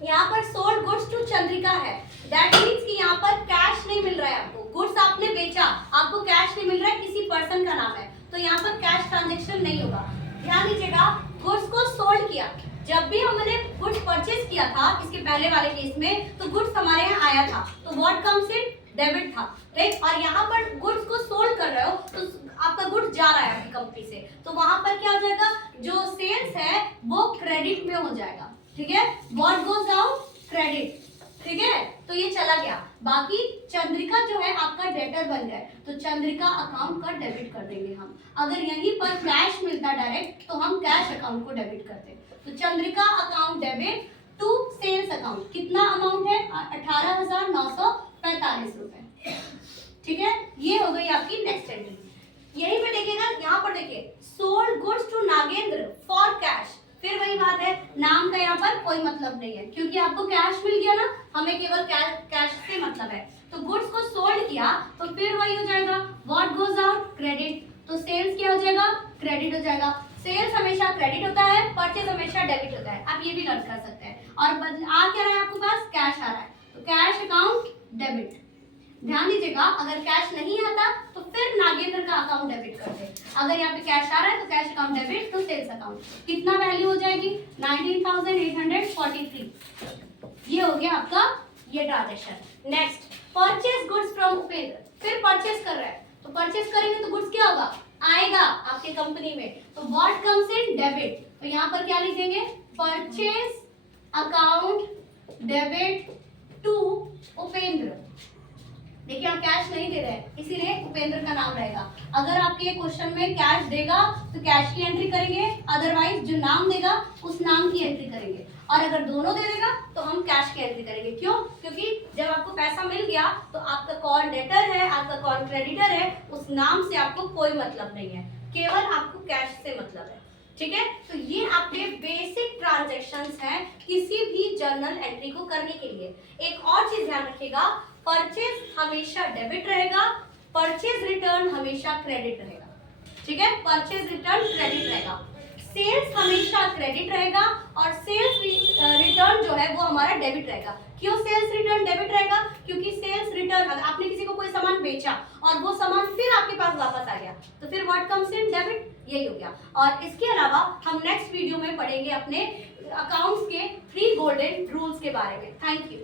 यहाँ पर sold goods to Chandrika है, दैट मीन्स कि यहाँ पर कैश नहीं मिल रहा है आपको, गुड्स आपने बेचा, आपको कैश नहीं मिल रहा है, किसी पर्सन का नाम है, तो यहाँ पर कैश ट्रांजेक्शन नहीं होगा। ध्यान दीजिएगा, गुड्स को सोल्ड किया, जब भी हमने गुड्स परचेज किया था इसके पहले वाले केस में, तो गुड्स हमारे यहाँ आया था, तो व्हाट कम्स इन, डेबिट था, राइट। और यहाँ पर गुड्स को सोल्ड कर रहे हो तो आपका गुड्स जा रहा है आपकी कंपनी से, तो वहां पर क्या हो जाएगा, जो सेल्स है वो क्रेडिट में हो जाएगा, ठीक है। व्हाट गोज आउट, क्रेडिट, ठीक है। तो ये चला गया। बाकी चंद्रिका जो है आपका डेटर बन गया, तो चंद्रिका अकाउंट का डेबिट कर देंगे हम। अगर यहीं पर कैश मिलता डायरेक्ट तो हम कैश अकाउंट को डेबिट करते। तो Chandrika account debit to sales account, कितना अमाउंट है, 18,945 रुपए, ठीक है। ये हो गई आपकी नेक्स्ट एंट्री। यहीं पे देखिएगा, यहाँ पर देखिए, sold goods to Nagendra for cash, फिर वही बात है, नाम का यहाँ पर कोई मतलब नहीं है, क्योंकि आपको कैश मिल गया ना, हमें केवल कैश से मतलब है। तो गुड्स को सोल्ड किया तो फिर वही हो जाएगा, व्हाट गोज आउट, क्रेडिट, तो सेल्स क्या हो जाएगा, क्रेडिट हो जाएगा। सेल्स हमेशा क्रेडिट होता है, परचेज हमेशा डेबिट होता है, आप ये भी लर्न कर सकते हैं। और आ क्या रहा है आपके पास, कैश आ रहा है, तो कैश अकाउंट डेबिट। ध्यान दीजिएगा, अगर कैश नहीं आता तो फिर नागेंद्र का अकाउंट डेबिट कर दे। अगर यहाँ पे कैश आ रहा है तो cash account debit to sales account, कितना वैल्यू हो जाएगी, 19,843। ये हो गया आपका ये transaction. Next, purchase goods from Upendra, फिर परचेज कर रहा है, तो परचेज करेंगे तो गुड्स क्या होगा, आएगा आपके कंपनी में, तो व्हाट कम्स इन, डेबिट। तो यहाँ पर क्या लिखेंगे, purchase account debit to Upendra. देखिए आप कैश नहीं दे रहे हैं, इसीलिए उपेंद्र का नाम रहेगा। अगर आपके ये क्वेश्चन में कैश देगा तो कैश की एंट्री करेंगे, अदरवाइज जो नाम देगा उस नाम की एंट्री करेंगे, और अगर दोनों दे देगा तो हम कैश की एंट्री करेंगे। क्यों, क्योंकि जब आपको पैसा मिल गया तो आपका कौन डेटर है, आपका कौन क्रेडिटर है, उस नाम से आपको कोई मतलब नहीं है, केवल आपको कैश से मतलब है, ठीक है। तो ये आपके बेसिक ट्रांजैक्शंस हैं किसी भी जर्नल एंट्री को करने के लिए। एक और चीज ध्यान रखिएगा, परचेज हमेशा डेबिट रहेगा, परचेज रिटर्न हमेशा क्रेडिट रहेगा, ठीक है। परचेज रिटर्न क्रेडिट रहेगा, सेल्स हमेशा क्रेडिट रहेगा, और सेल्स रिटर्न जो है वो हमारा डेबिट रहेगा। क्यों सेल्स रिटर्न डेबिट रहेगा, क्योंकि सेल्स रिटर्न, अगर आपने किसी को कोई सामान बेचा और वो सामान फिर आपके पास वापस आ गया तो फिर व्हाट कम्स इन, डेबिट, यही हो गया। और इसके अलावा हम नेक्स्ट वीडियो में पढ़ेंगे अपने अकाउंट्स के 3 गोल्डन रूल्स के बारे में। Thank you.